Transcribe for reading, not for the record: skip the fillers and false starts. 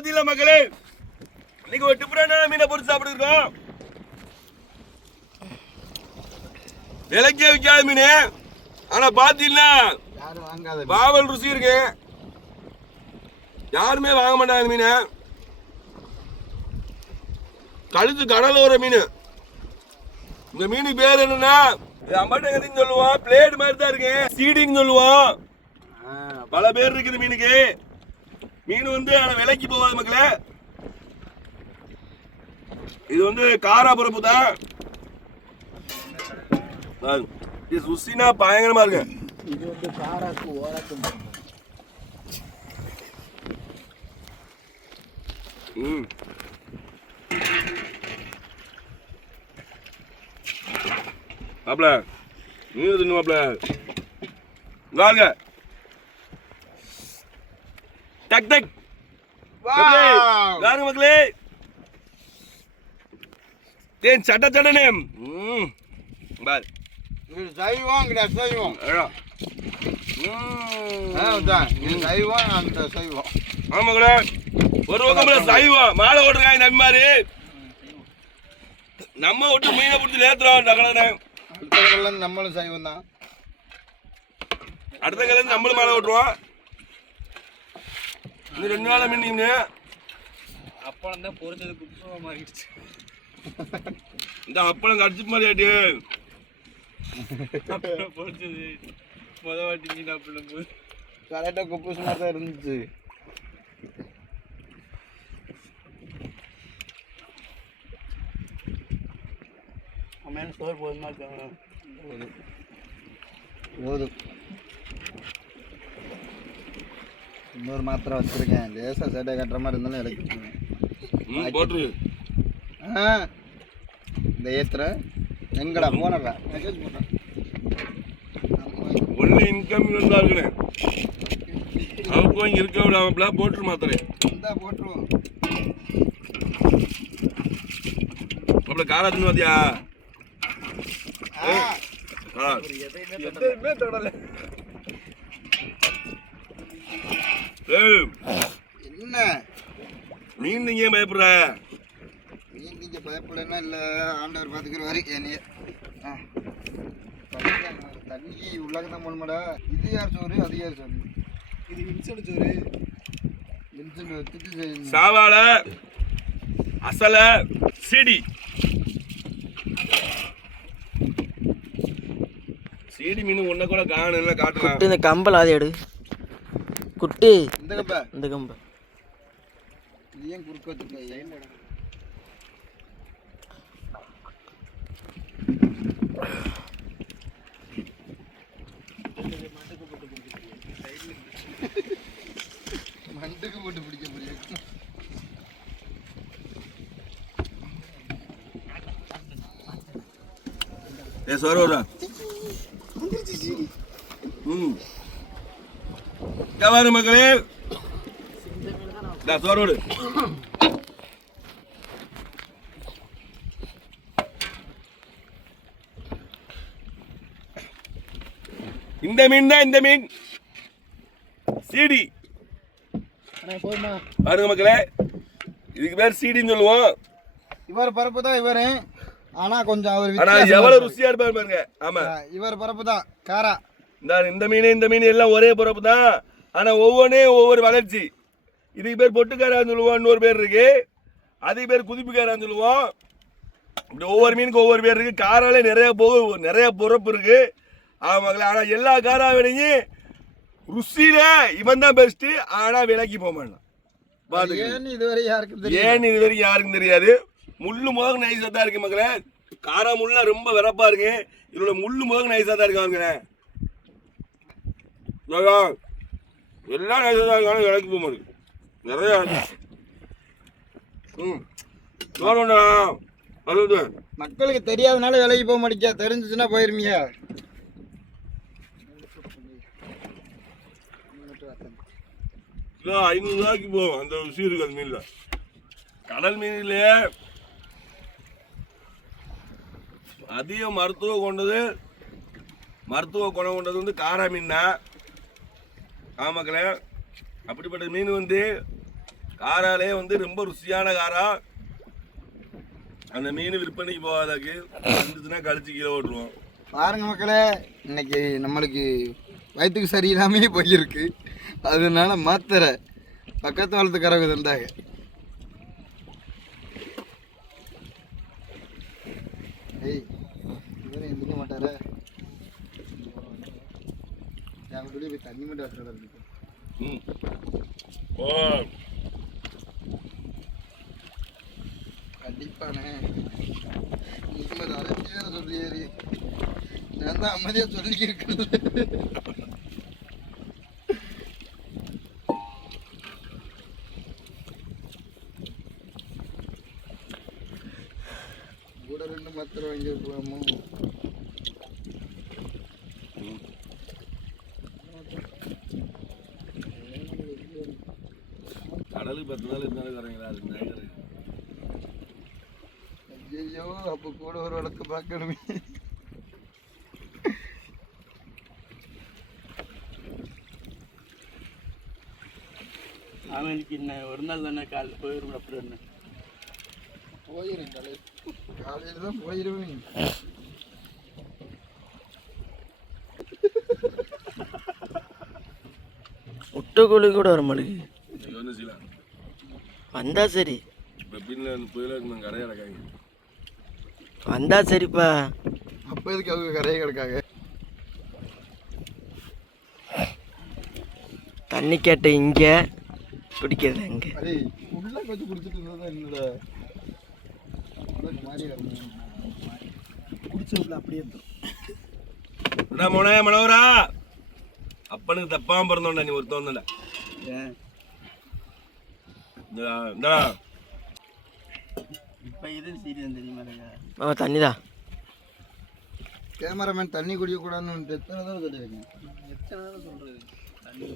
பாத்தீங்களா மக்களே, இன்னைக்கு ஒரு டிஃபரெண்டான மீனை பொறுத்து சாப்பிட்டுருக்கோம். விலைக்கே விற்காத மீன், ஆனா பாத்தீங்கன்னா பாவல் ருசி இருக்கு. யாருமே வாங்க மாட்டாங்க இந்த மீனை. கழுத்து கடல ஒரு மீன். இந்த மீன் பேர் என்னன்னா அம்பட்டகத்தின்னு சொல்லுவோம். பிளேட் மாதிரி தான் இருக்கு. சீடின்னு சொல்லுவோம். பல பேர் இருக்குது மீனுக்கு. மீன் வந்து விலைக்கு போகாது மக்களே. இது வந்து காரா பருப்பு தான். இது ருசினா பயங்கரமா இருக்கு. இது வந்து காராக்கு ஓராக்கும். மாப்ள மீன் தின்னு மாப்ள. வாங்க டக் டக் வாங்க மக்களே. தேன் சட்ட சட்டனே. பார் இது சைவம் கிடையாது, சைவம். இது சைவம், அந்த சைவம். ஆமாங்களே, ஒரு பக்கம் சைவம் மாலை ஓட்டுருக்காங்க நம்பி மாதிரி. நம்ம விட்டு மீனை பிடிச்சி நேத்துறோம் டக்கலனே. நம்மளும் சைவம் தான். அடுத்த கலந்து நம்மளும் மாலை ஓட்டுருவோம். இந்த 2 நாள மீன் அப்பளம் தான் பொரிச்சது குப்பமா மாறிடுச்சு. இந்த அப்பளம் கடிச்சு மாதிரி ஆயிட்டு பொரிச்சது முத வாட்டி மீன் அப்பளம் போது கரெக்டாக குப்பூஸ் மாதிரி தான் இருந்துச்சு. அம்மையான சோறு போதுமா போதும். இன்னொரு மாத்திரை வச்சிருக்கேன். லேசா சேட்டை கட்டுற மாதிரி இருந்தாலும் இறக்கி போட்டு இந்த ஏத்துற எங்கடா போனடா மெசேஜ் போட்டேன். ஒன்லி இன்கம் இருந்தா இருக்குனே. அவங்க இருக்க விடாம போட்டு மாத்திரை இந்தா போட்டுருவோம். அப்படி காரா தின்னு பாத்தியா? எதையுமே தொடல. என்ன மீன் நீங்க பயப்படுற? மீன் நீங்க பயப்படனா இல்ல, ஆண்டவர் பாத்துக்கிறவாரு. என்னைய தண்ணி உள்ளதான் போனமாடா. இது யார் சோறு, அது யார் சோறு? இது வின்சென்ட் சோறு. வின்சென்ட் வச்சுட்டு சாவால அசல சீடி. சீடி மீன் ஒன்ன கூட காணல காட்டலாம். இந்த கம்பல் ஆதி எடு குட்டி. இந்த கம்ப, இந்த கம்ப ஏன் குறுக்க வச்சிருக்க? மண்டுக்கு போட்டு பிடிக்க முடியும். சோறு வரா. எவ்வாறு மக்களே சோறு. இந்த மீன் தான், இந்த மீன் சீடி பாருங்க மக்களே. இதுக்கு பேர் சீடின்னு சொல்லுவோம். இவர் பரப்பு தான் இவரு. ஆனா கொஞ்சம் அவர் எவ்வளவு ருசியா இருப்பாரு பாருங்க. ஆமா, இவர் பரப்பு தான் காரா. இந்த மீன் எல்லாம் ஒரே பரப்பு தான். ஆனா ஒவ்வொன்றையும் ஒவ்வொரு வளர்ச்சி. இதுக்கு பேர் பொட்டுக்காரான்னு சொல்லுவோம். இன்னொரு பேர் இருக்கு. அதுக்கு பேர் குதிப்புக்காரான்னு சொல்லுவோம். இப்படி ஒவ்வொரு மீனுக்கு ஒவ்வொரு பேர் இருக்கு. காராலே நிறைய பொறப்பு இருக்கு. ஆமாங்களா. ஆனா எல்லா காராவிலையும் ருசியில இவன் தான் பெஸ்ட். ஆனா விலைக்கு போக மாட்டான். ஏன்னு இதுவரை யாருக்கும் தெரியாது. முள்ளு முதல் நைஸா தான் இருக்கு மக்களே. காரா முள்ள ரொம்ப வெறப்பா இருக்கு. இதோட முள்ளு முதல் நைஸா தான் இருக்காங்க. எல்லாம் நைஸா தான் இருக்காங்க. விலைக்கு போக மாட்டேங்குது. நிறைய மக்களுக்கு தெரியாதனால விலைக்கு போக மாட்டேங்க. தெரிஞ்சிச்சுன்னா போயிருமியா? கிலோ 500 ரூபாய்க்கு போகும். அந்த ருசி இருக்கு அந்த மீன்ல. கடல் மீன்லயே அதிக மருத்துவ குணம் கொண்டது வந்து காரா மீன் தான். ஆமாக்களே, அப்படிப்பட்ட மீன் வந்து காராலே வந்து ரொம்ப ருசியான காரா. அந்த மீன் விற்பனைக்கு போகாதாக்கு வந்துச்சுன்னா கழிச்சு கீழே ஓட்டுருவோம். பாருங்க மக்களே, இன்னைக்கு நம்மளுக்கு வயிற்றுக்கு சரியில்லாமே போயிருக்கு. அதனால மாத்திரை பக்கத்து வாழ்த்துக்காரங்க தந்தாங்க. ஏய் இவரே எந்திரிக்க மாட்டாரா? நான் சொல்லி போய் தண்ணி மட்டும் வச்சுட இருக்கு. கண்டிப்பானே நிம்மதி அரைச்சி வேற சொல்லியாரு. நான் தான் அமைதியா சொல்லி இருக்கேன். கூட 2 மாத்திரை வாங்கி இருக்கலாமோ? கடலுக்கு 10 நாள் இருந்தாலும் தரீங்களா? அது ஐயோ, அப்போ கூட ஒரு இடத்த பார்க்கணுமே. அவனுக்கு என்ன ஒரு நாள் தானே காலையில் போயிடும். அப்படி என்ன போயிடும் காலையில் தான் போயிடுவேன். முட்டைக்கோழி கூட வர மாட்டேங்குது. ஒன்றும் செய்யலாம். வந்தா சரி, இப்போ பின்ன புயலுக்கு நாங்கள் கரையை இறக்காங்க. வந்தா சரிப்பா. அப்போ எதுக்கு அவங்க கரையை கிடக்காங்க? தண்ணி கேட்ட இங்க குடிக்கிறது அங்க. அரே உள்ள கொஞ்சம் குடிச்சிட்டு இருந்தா என்னடா மாறி வரணும். குடிச்சதுல அப்படியே என்ன மோனே மனோரா, அப்பனுக்கு தப்பாம பிறந்தோண்டா நீ ஒருத்தன் வந்தா. இந்தடா இப்போ இது சீரியஸ் தெரியுமா? தண்ணி தான். கேமராமேன் தண்ணி குடிக்கக்கூடாதுன்னு எத்தனை தடவை சொல்லியிருக்கேன். எத்தனை நேரம் சொல்கிறது தண்ணி